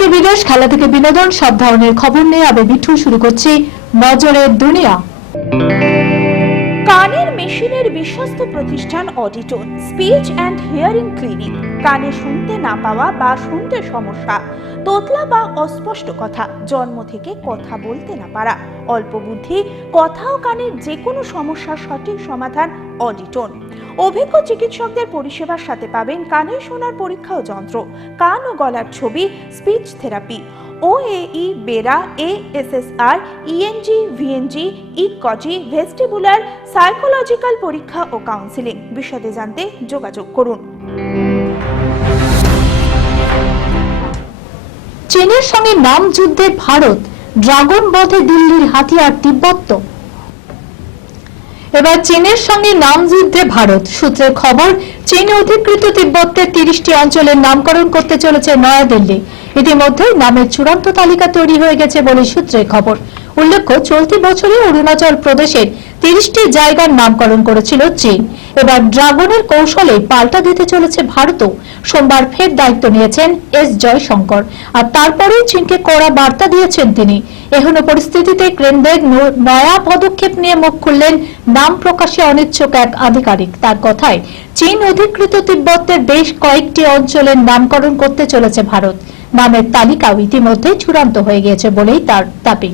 থেকে বিদেশ, খেলা থেকে বিনোদন, সব ধরনের খবর নিয়ে আমি মিঠু শুরু করছি নজরের দুনিয়া। কানের মেশিনের বিশ্বস্ত প্রতিষ্ঠান Auditone speech and hearing clinic. কানে শুনতে না পাওয়া বা শুনতে সমস্যা, তোতলা বা অস্পষ্ট কথা, জন্ম থেকে কথা বলতে না পারা, অল্প বুদ্ধি, কথা ও কানের যে কোনো সমস্যার সঠিক সমাধান অডিটোন। অভিজ্ঞ চিকিৎসকদের পরিষেবার সাথে পাবেন কানে শোনার পরীক্ষা ও যন্ত্র, কান ও গলার ছবি, speech therapy, OAE, BERA, ASSR, ENG, VNG, ইকজি, ভেস্টিবুলার, সাইকোলজিক্যাল পরীক্ষা ও কাউন্সিলিং। বিশদে জানতে যোগাযোগ করুন। চীনের সঙ্গে নাম যুদ্ধে ভারত, ড্রাগন বধে দিল্লির হাতিয়ার তিব্বত। এবার চীনের সঙ্গে নাম যুদ্ধে ভারত। সূত্রের খবর, চীন অধিকৃত তিব্বতের 30টি অঞ্চলের নামকরণ করতে চলেছে নয়াদিল্লি। ইতিমধ্যে নামের চূড়ান্ত তালিকা তৈরি হয়ে গেছে বলে সূত্রের খবর। উল্লেখ্য, চলতি বছরে অরুণাচল প্রদেশের 30টি জায়গার নামকরণ করেছিল চীন। এবার ড্রাগনের কৌশলে পাল্টা দিতে চলেছে ভারতও। সোমবার ফের দায়িত্ব নিয়েছেন এস জয়শঙ্কর, আর তারপরেই চীনকে কড়া বার্তা দিয়েছেন তিনি। এহেন পরিস্থিতিতে কেন্দ্রের নয়া পদক্ষেপ নিয়ে মুখ খুললেন নাম প্রকাশে অনিচ্ছুক এক আধিকারিক। তার কথায়, চীন অধিকৃত তিব্বতের বেশ কয়েকটি অঞ্চলের নামকরণ করতে চলেছে ভারত। নামের তালিকাও ইতিমধ্যে চূড়ান্ত হয়ে গিয়েছে বলেই তার দাবি।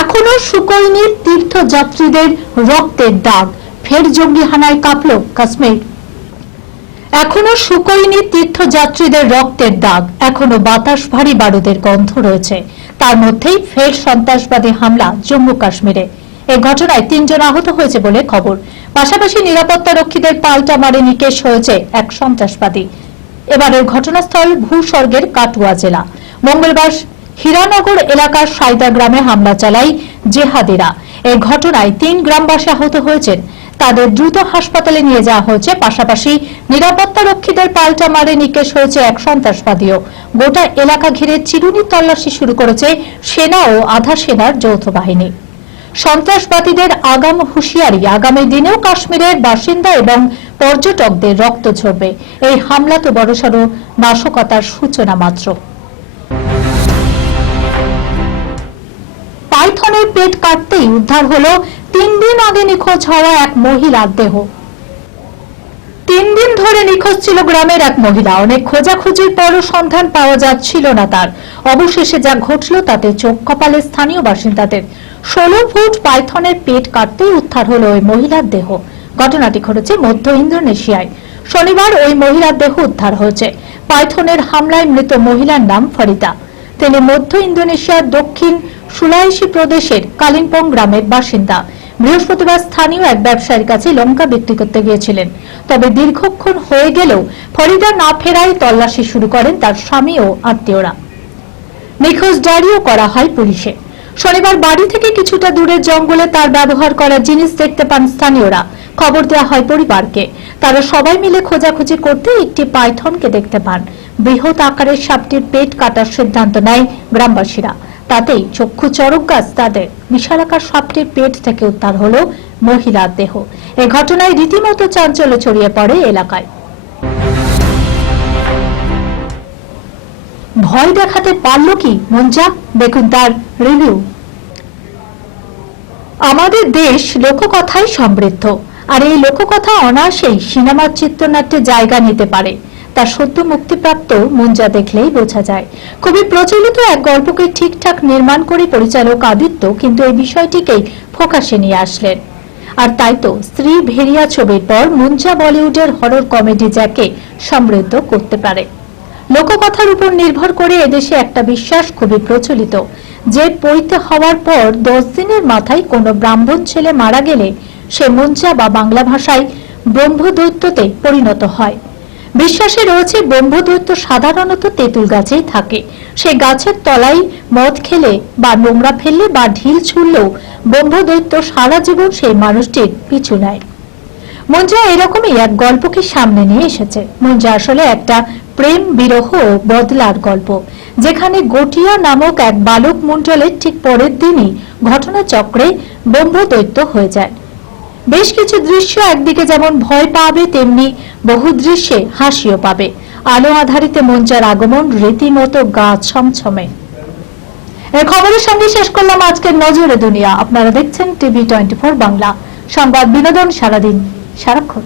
এখনো শুকোয়নি তীর্থযাত্রীদের রক্তের দাগ, ফের জঙ্গি হানায় কাঁপল কাশ্মীর। এখনো শুকোয়নি তীর্থযাত্রীদের রক্তের দাগ, এখনো বাতাস ভারী বারুদের গন্ধ রয়েছে। তার মধ্যেই ফের সন্ত্রাসবাদী হামলা জম্মু কাশ্মীরে। এই ঘটনায় 3 জন আহত হয়েছে বলে খবর। পাশাপাশি নিরাপত্তা রক্ষীদের পাল্টা মারে নিকেশ হয়েছে এক সন্ত্রাসবাদী। এবারের ঘটনাস্থল ভূস্বর্গের কাটুয়া জেলা। মঙ্গলবার হীরানগর এলাকার সাইদা গ্রামে হামলা চালায় জেহাদিরা। এই ঘটনায় 3 গ্রামবাসী আহত হয়েছেন। তাদের দ্রুত হাসপাতালে নিয়ে যাওয়া হয়েছে। পাশাপাশি নিরাপত্তা রক্ষীদের পাল্টা মারে নিকেশ হয়েছে এক সন্ত্রাসবাদীও। গোটা এলাকা ঘিরে চিরুনি তল্লাশি শুরু করেছে সেনা ও আধা সেনার যৌথ বাহিনী। সন্ত্রাসবাদীদের আগাম হুঁশিয়ারি, আগামী দিনেও কাশ্মীরের বাসিন্দা এবং পর্যটকদের রক্ত ঝরবে। এই হামলা তো বড়সড় নাশকতার সূচনা মাত্র। পাইথনের পেট কাটতেই উদ্ধার হলো 3 দিন আগে নিখোঁজ হওয়া এক মহিলার দেহ। 3 দিন ধরে নিখোঁজ ছিল গ্রামের এক মহিলা। অনেক খোঁজাখুঁজির পরও সন্ধান পাওয়া যাচ্ছিল না তার। অবশেষে যা ঘটল তাতে চোখ কপালে স্থানীয় বাসিন্দাদের। 16 ফুট পাইথনের পেট কাটতেই উদ্ধার হলো ওই মহিলার দেহ। ঘটনাটি ঘটেছে মধ্য ইন্দোনেশিয়ায়। শনিবার ওই মহিলার দেহ উদ্ধার হয়েছে। পাইথনের হামলায় মৃত মহিলার নাম ফরিদা। তিনি মধ্য ইন্দোনেশিয়ার দক্ষিণ সুলাইসি প্রদেশের কালিম্পং গ্রামের বাসিন্দা। বৃহস্পতিবার স্থানীয় এক ব্যবসায়ীর কাছে লঙ্কা বিক্রি করতে গিয়েছিলেন। তবে দীর্ঘক্ষণ হয়ে গেলেও ফরিদা না ফেরায় তল্লাশি শুরু করেন তার স্বামী ও আত্মীয়রা। নিখোঁজ ডায়েরিও করা হয় পুলিশে। শনিবার বাড়ি থেকে কিছুটা দূরের জঙ্গলে তার ব্যবহার করা জিনিস দেখতে পান স্থানীয়রা। খবর দেওয়া হয় পরিবারকে। তারা সবাই মিলে খোঁজাখুঁজি করতে একটি পাইথনকে দেখতে পান। বৃহৎ আকারের সাপটির পেট কাটার সিদ্ধান্ত নেয় গ্রামবাসীরা। তাতেই চক্ষু চড়ক গাছ তাদের। বিশালাকার সাপটির পেট থেকে উদ্ধার হলো মহিলার দেহ। এ ঘটনায় রীতিমতো চাঞ্চল্য ছড়িয়ে পড়ে এলাকায়। ভয় দেখাতে পারল কি মুঞ্জা? দেখুন তার রিভিউ। আমাদের দেশ লোককথায় সমৃদ্ধ, আর এই লোককথা অনায়াসেই সিনেমার চিত্রনাট্যে জায়গা নিতে পারে। তার সদ্য মুক্তিপ্রাপ্ত মুঞ্জা দেখলেই বোঝা যায়। খুবই প্রচলিত এক গল্পকে ঠিকঠাক নির্মাণ করে পরিচালক আদিত্য কিন্তু এই বিষয়টিকেই ফোকাসে নিয়ে আসলেন। আর তাই তো স্ত্রী ভেরিয়া ছবির পর মুঞ্জা বলিউডের হরর কমেডি জ্যাকে সমৃদ্ধ করতে পারে। লোককথার উপর নির্ভর করে এদেশে একটা বিশ্বাস খুবই প্রচলিত যে পৈতে হওয়ার পর 10 দিনের মাথায় কোনো ব্রাহ্মণ ছেলে মারা গেলে সে মুঞ্জা বা বাংলা ভাষায় ব্রহ্মদৈত্যতে পরিণত হয়। বিশ্বাসে রয়েছে ব্রহ্মদৈত্য সাধারণত তেঁতুল গাছেই থাকে। সে গাছের তলায় মদ খেলে বা নোংরা ফেললে বা ঢিল ছুড়লেও ব্রহ্মদৈত্য সারা জীবন সেই মানুষটির পিছু নেয়। মুঞ্জা এরকমই এক গল্পকে সামনে নিয়ে এসেছে। মুঞ্জা আসলে একটা প্রেম বিরহ বদলার গল্প, যেখানে গটিয়া নামক এক বালক মণ্ডলের ঠিক পরের দিনই ঘটনাচক্রে ব্রহ্মদৈত্য হয়ে যায়। বেশ কিছু দৃশ্য একদিকে যেমন ভয় পাবে তেমনি বহু দৃশ্যে হাসিও পাবে। আলো আধারিতে মঞ্চার আগমন রীতিমতো গা ছমছমে। এই খবরের সঙ্গে শেষ করলাম আজকের নজরে দুনিয়া। আপনারা দেখছেন টিভি 24 বাংলা, সংবাদ বিনোদন সারাদিন সারাক্ষণ।